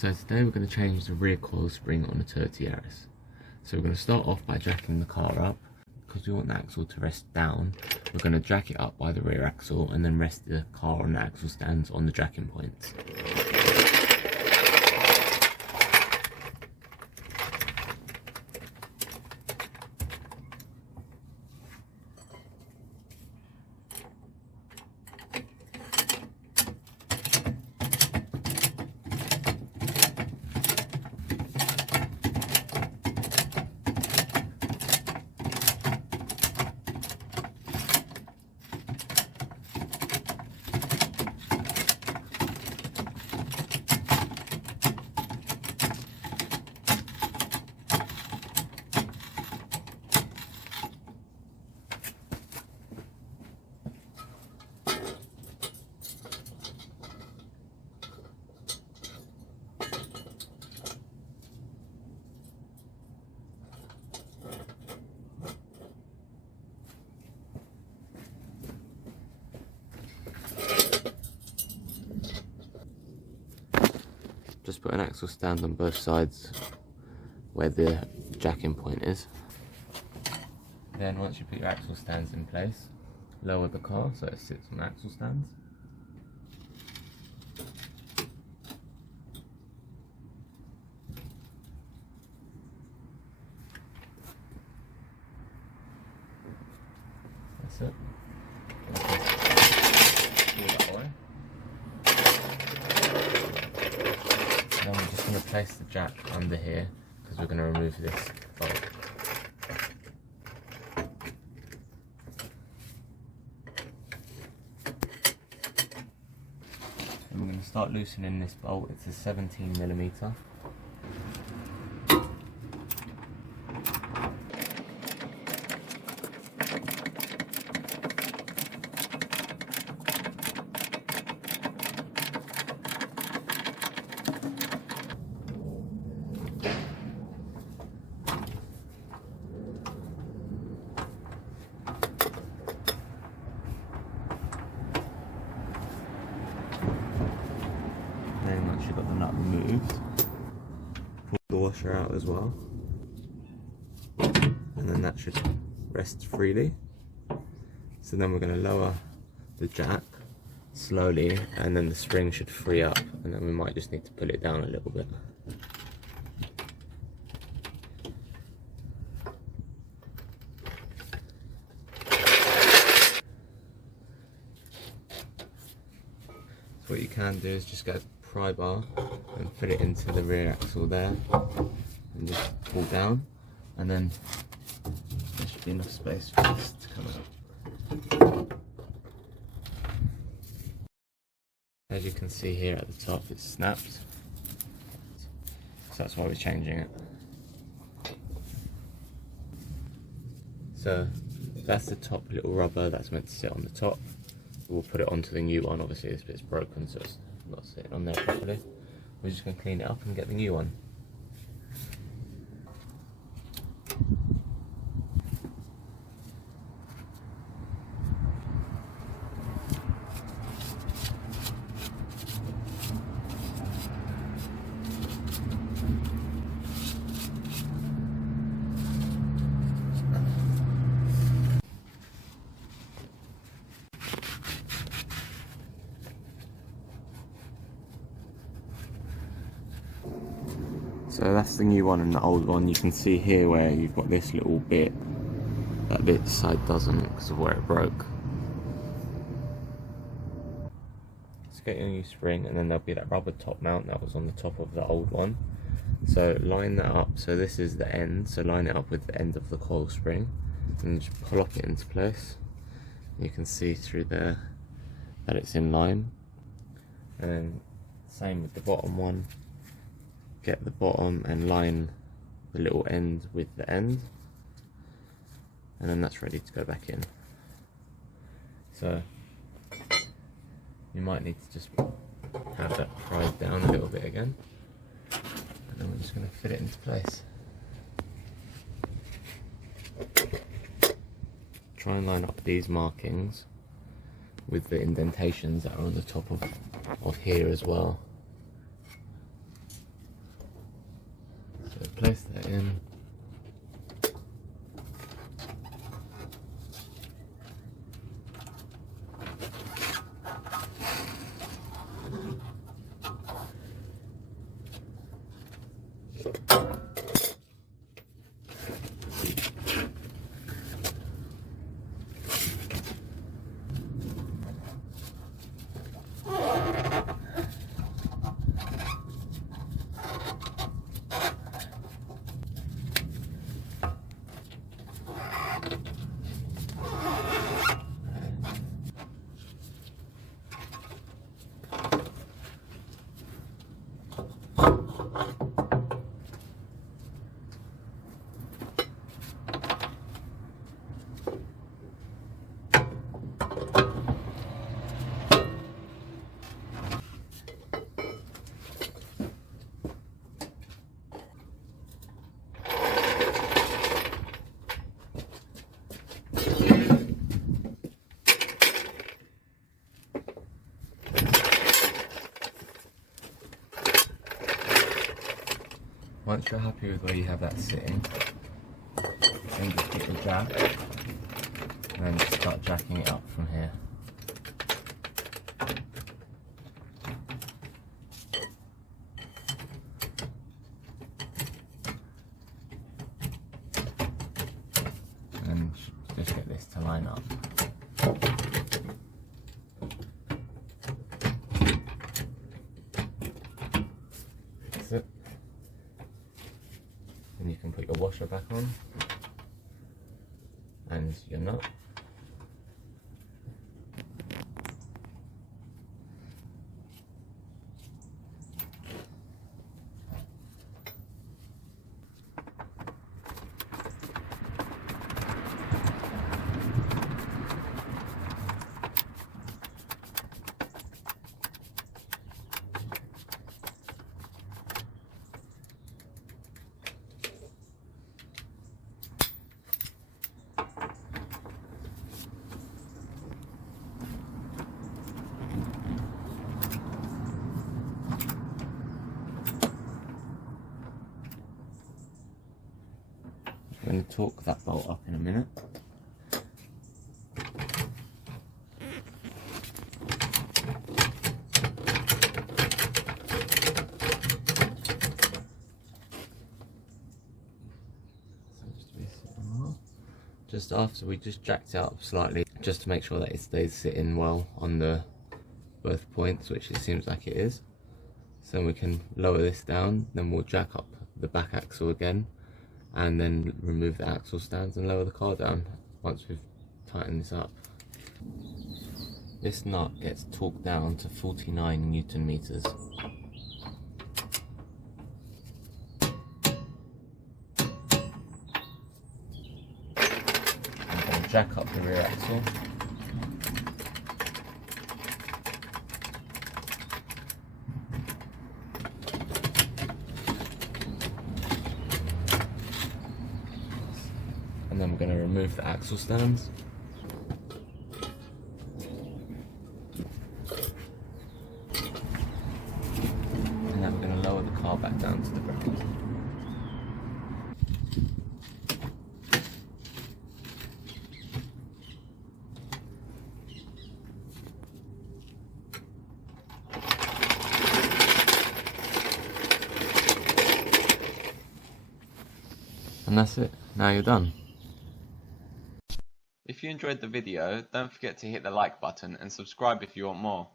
So today we're going to change the rear coil spring on the Toyota Yaris. So we're going to start off by jacking the car up. Because we want the axle to rest down, we're going to jack it up by the rear axle and then rest the car on the axle stands on the jacking points. Just put an axle stand on both sides where the jacking point is. Then once you put your axle stands in place, lower the car so it sits on the axle stands. That's it. Pull that away. Then we're just going to place the jack under here because we're going to remove this bolt. And we're going to start loosening this bolt. It's a 17mm. Then once you've got the nut removed, pull the washer out as well, and then that should rest freely. So then we're going to lower the jack slowly, and then the spring should free up, and then we might just need to pull it down a little bit. So what you can do is just get a pry bar and put it into the rear axle there and just pull down, and then there should be enough space for this to come out. As you can see here at the top, it's snapped, so that's why we're changing it. So that's the top little rubber that's meant to sit on the top. We'll put it onto the new one. Obviously this bit's broken, so it's not sitting on there properly. We're just going to clean it up and get the new one. So that's the new one and the old one. You can see here where you've got this little bit, that bit side doesn't because of where it broke. So get your new spring, and then there'll be that rubber top mount that was on the top of the old one. So line that up, so this is the end, so line it up with the end of the coil spring and just pull up it into place. You can see through there that it's in line. And then same with the bottom one. Get the bottom and line the little end with the end, and then that's ready to go back in. So you might need to just have that pried down a little bit again, and then we're just going to fit it into place. Try and line up these markings with the indentations that are on the top of here as well. place that in. Once you're happy with where you have that sitting, then just get the jack and then just start jacking it up from here. And just get this to line up. That's it. Then you can put your washer back on and your nut. I'm going to torque that bolt up in a minute. Just after we just jacked it up slightly, just to make sure that it stays sitting well on the both points, which it seems like it is. So we can lower this down, then we'll jack up the back axle again, and then remove the axle stands and lower the car down once we've tightened this up. This nut gets torqued down to 49 Newton meters. I'm going to jack up the rear axle. And then we're going to remove the axle stands. And then we're going to lower the car back down to the ground. And that's it, now you're done. If you enjoyed the video, don't forget to hit the like button and subscribe if you want more.